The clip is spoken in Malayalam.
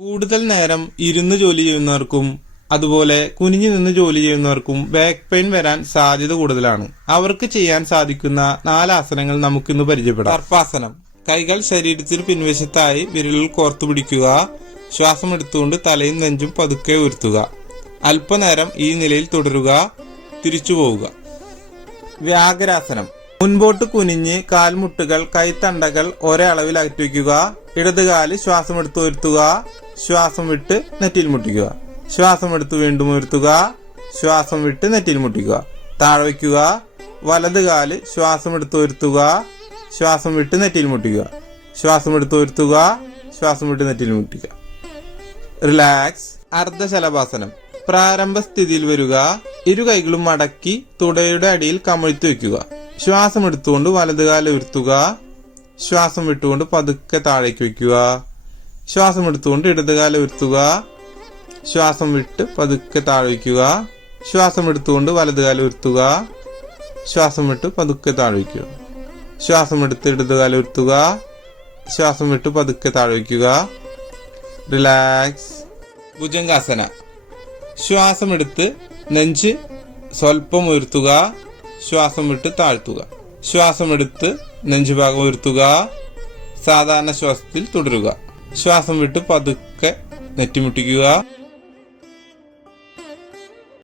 കൂടുതൽ നേരം ഇരുന്ന് ജോലി ചെയ്യുന്നവർക്കും അതുപോലെ കുനിഞ്ഞു നിന്ന് ജോലി ചെയ്യുന്നവർക്കും ബാക്ക് പെയിൻ വരാൻ സാധ്യത കൂടുതലാണ്. അവർക്ക് ചെയ്യാൻ സാധിക്കുന്ന 4 ആസനങ്ങൾ നമുക്കിന്ന് പരിചയപ്പെടാം. സർപ്പാസനം. കൈകൾ ശരീരത്തിന് പിൻവശത്തായി വിരലുകൾ കോർത്തു പിടിക്കുക. ശ്വാസം എടുത്തുകൊണ്ട് തലയും നെഞ്ചും പതുക്കെ ഉയർത്തുക. അല്പനേരം ഈ നിലയിൽ തുടരുക. തിരിച്ചു പോവുക. വ്യാഘ്രാസനം. മുൻപോട്ട് കുനിഞ്ഞ് കാൽമുട്ടുകൾ കൈത്തണ്ടകൾ ഒരേ അളവിൽ അകറ്റി വയ്ക്കുക. ഇടതുകാല് ശ്വാസം എടുത്ത് ഉയർത്തുക. ശ്വാസം വിട്ട് നെറ്റിയിൽ മുട്ടിക്കുക. ശ്വാസം എടുത്ത് വീണ്ടും ഉയർത്തുക. ശ്വാസം വിട്ട് നെറ്റിയിൽ മുട്ടിക്കുക. താഴെ വയ്ക്കുക. വലതുകാല് ശ്വാസം എടുത്ത് ഉയർത്തുക. ശ്വാസം വിട്ട് നെറ്റിയിൽ മുട്ടിക്കുക. ശ്വാസം എടുത്ത് ഉയർത്തുക. ശ്വാസം വിട്ട് നെറ്റിയിൽ മുട്ടിക്കുക. റിലാക്സ്. അർദ്ധശലഭാസനം. പ്രാരംഭ സ്ഥിതിയിൽ വരിക. ഇരു കൈകളും മടക്കി തുടയുടെ അടിയിൽ കമഴ്ത്തി വയ്ക്കുക. ശ്വാസം എടുത്തുകൊണ്ട് വലതുകാല് ഉയർത്തുക. ശ്വാസം വിട്ടുകൊണ്ട് പതുക്കെ താഴേക്ക് വയ്ക്കുക. ശ്വാസം എടുത്തുകൊണ്ട് ഇടതുകാല് ഉയർത്തുക. ശ്വാസം വിട്ട് പതുക്കെ താഴെ വയ്ക്കുക. ശ്വാസം എടുത്തുകൊണ്ട് വലതുകാല് ഉയർത്തുക. ശ്വാസം വിട്ട് പതുക്കെ താഴെ വയ്ക്കുക. ശ്വാസം എടുത്ത് ഇടതുകാല് ഉയർത്തുക. ശ്വാസം വിട്ട് പതുക്കെ താഴെ വയ്ക്കുക. റിലാക്സ്. ഭുജംഗാസന. ശ്വാസം എടുത്ത് നെഞ്ച് സ്വല്പം ഉയർത്തുക. ശ്വാസം വിട്ട് താഴ്ത്തുക. ശ്വാസം എടുത്ത് നെഞ്ചുഭാഗം ഉയർത്തുക. സാധാരണ ശ്വാസത്തിൽ തുടരുക. ശ്വാസം വിട്ട് പതുക്കെ നെറ്റിമുട്ടിക്കുക.